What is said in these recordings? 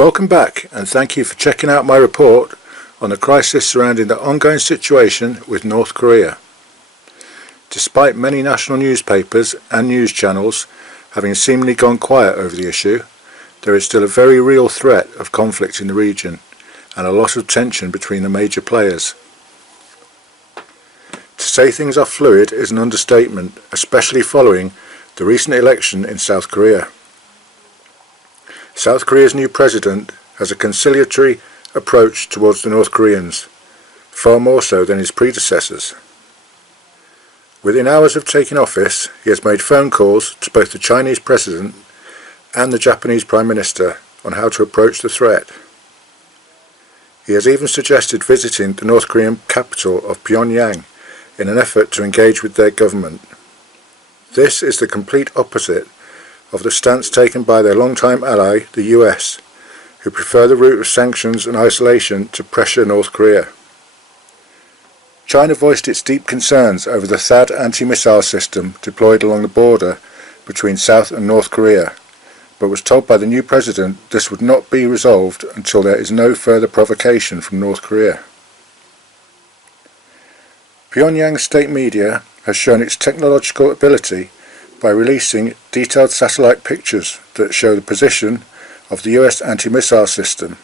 Welcome back, and thank you for checking out my report on the crisis surrounding the ongoing situation with North Korea. Despite many national newspapers and news channels having seemingly gone quiet over the issue, there is still a very real threat of conflict in the region and a lot of tension between the major players. To say things are fluid is an understatement, especially following the recent election in South Korea. South Korea's new president has a conciliatory approach towards the North Koreans, far more so than his predecessors. Within hours of taking office, he has made phone calls to both the Chinese president and the Japanese Prime Minister on how to approach the threat. He has even suggested visiting the North Korean capital of Pyongyang in an effort to engage with their government. This is the complete opposite of the stance taken by their longtime ally, the US, who prefer the route of sanctions and isolation to pressure North Korea. China voiced its deep concerns over the THAAD anti-missile system deployed along the border between South and North Korea, but was told by the new president this would not be resolved until there is no further provocation from North Korea. Pyongyang's state media has shown its technological ability by releasing detailed satellite pictures that show the position of the US anti-missile system,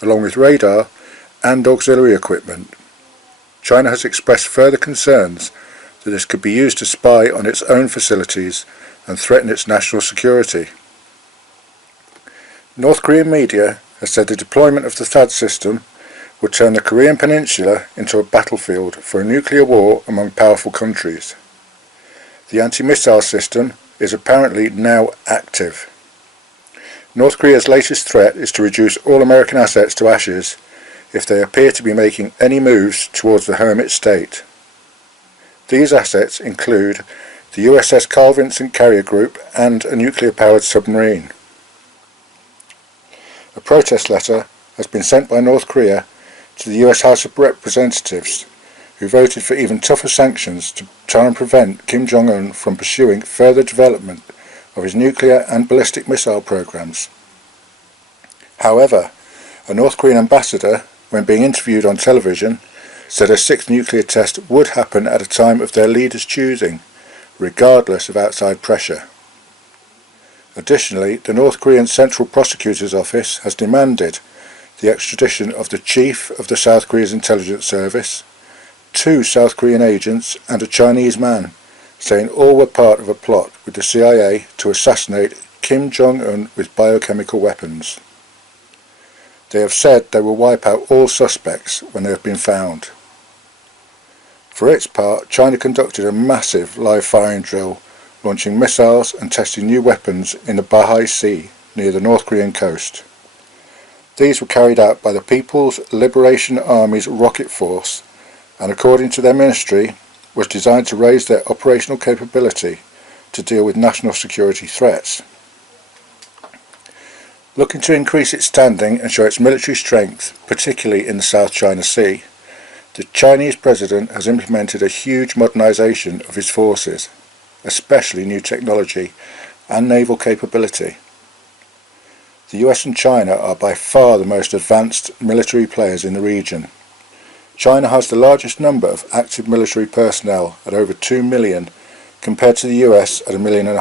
along with radar and auxiliary equipment. China has expressed further concerns that this could be used to spy on its own facilities and threaten its national security. North Korean media has said the deployment of the THAAD system would turn the Korean peninsula into a battlefield for a nuclear war among powerful countries. The anti-missile system is apparently now active. North Korea's latest threat is to reduce all American assets to ashes if they appear to be making any moves towards the hermit state. These assets include the USS Carl Vinson carrier group and a nuclear-powered submarine. A protest letter has been sent by North Korea to the US House of Representatives, who voted for even tougher sanctions to try and prevent Kim Jong-un from pursuing further development of his nuclear and ballistic missile programs. However, a North Korean ambassador, when being interviewed on television, said a sixth nuclear test would happen at a time of their leaders' choosing, regardless of outside pressure. Additionally, the North Korean Central Prosecutor's Office has demanded the extradition of the chief of the South Korea's intelligence service, 2 South Korean agents and a Chinese man, saying all were part of a plot with the CIA to assassinate Kim Jong-un with biochemical weapons. They have said they will wipe out all suspects when they have been found. For its part, China conducted a massive live firing drill, launching missiles and testing new weapons in the Bahai Sea near the North Korean coast. These were carried out by the People's Liberation Army's rocket force, and according to their ministry, was designed to raise their operational capability to deal with national security threats. Looking to increase its standing and show its military strength, particularly in the South China Sea, the Chinese president has implemented a huge modernization of his forces, especially new technology and naval capability. The US and China are by far the most advanced military players in the region. China has the largest number of active military personnel at over 2 million compared to the US at 1.5 million.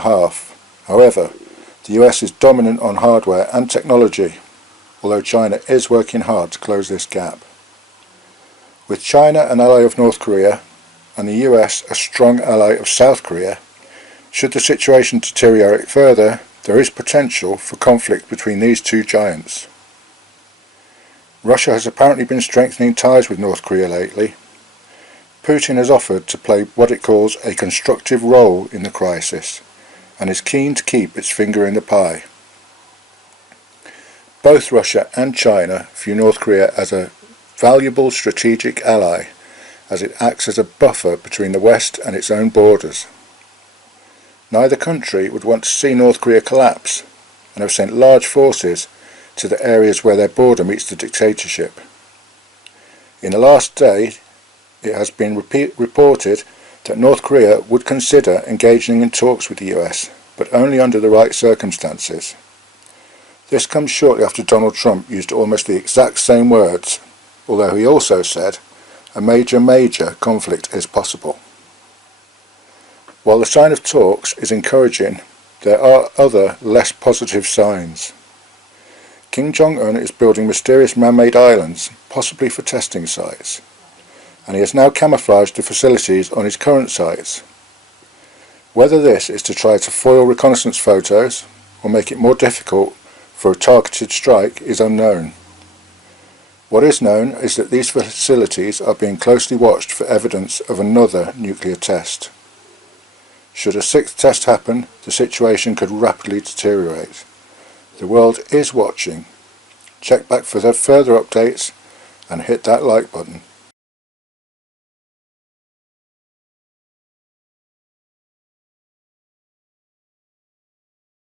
However, the US is dominant on hardware and technology, although China is working hard to close this gap. With China an ally of North Korea and the US a strong ally of South Korea, should the situation deteriorate further, there is potential for conflict between these two giants. Russia has apparently been strengthening ties with North Korea lately. Putin has offered to play what it calls a constructive role in the crisis, and is keen to keep its finger in the pie. Both Russia and China view North Korea as a valuable strategic ally, as it acts as a buffer between the West and its own borders. Neither country would want to see North Korea collapse, and have sent large forces to the areas where their border meets the dictatorship. In the last day, it has been reported that North Korea would consider engaging in talks with the US, but only under the right circumstances. This comes shortly after Donald Trump used almost the exact same words, although he also said a major conflict is possible. While the sign of talks is encouraging, there are other less positive signs. Kim Jong-un is building mysterious man-made islands, possibly for testing sites, and he has now camouflaged the facilities on his current sites. Whether this is to try to foil reconnaissance photos or make it more difficult for a targeted strike is unknown. What is known is that these facilities are being closely watched for evidence of another nuclear test. Should a sixth test happen, the situation could rapidly deteriorate. The world is watching. Check back for further updates and hit that like button.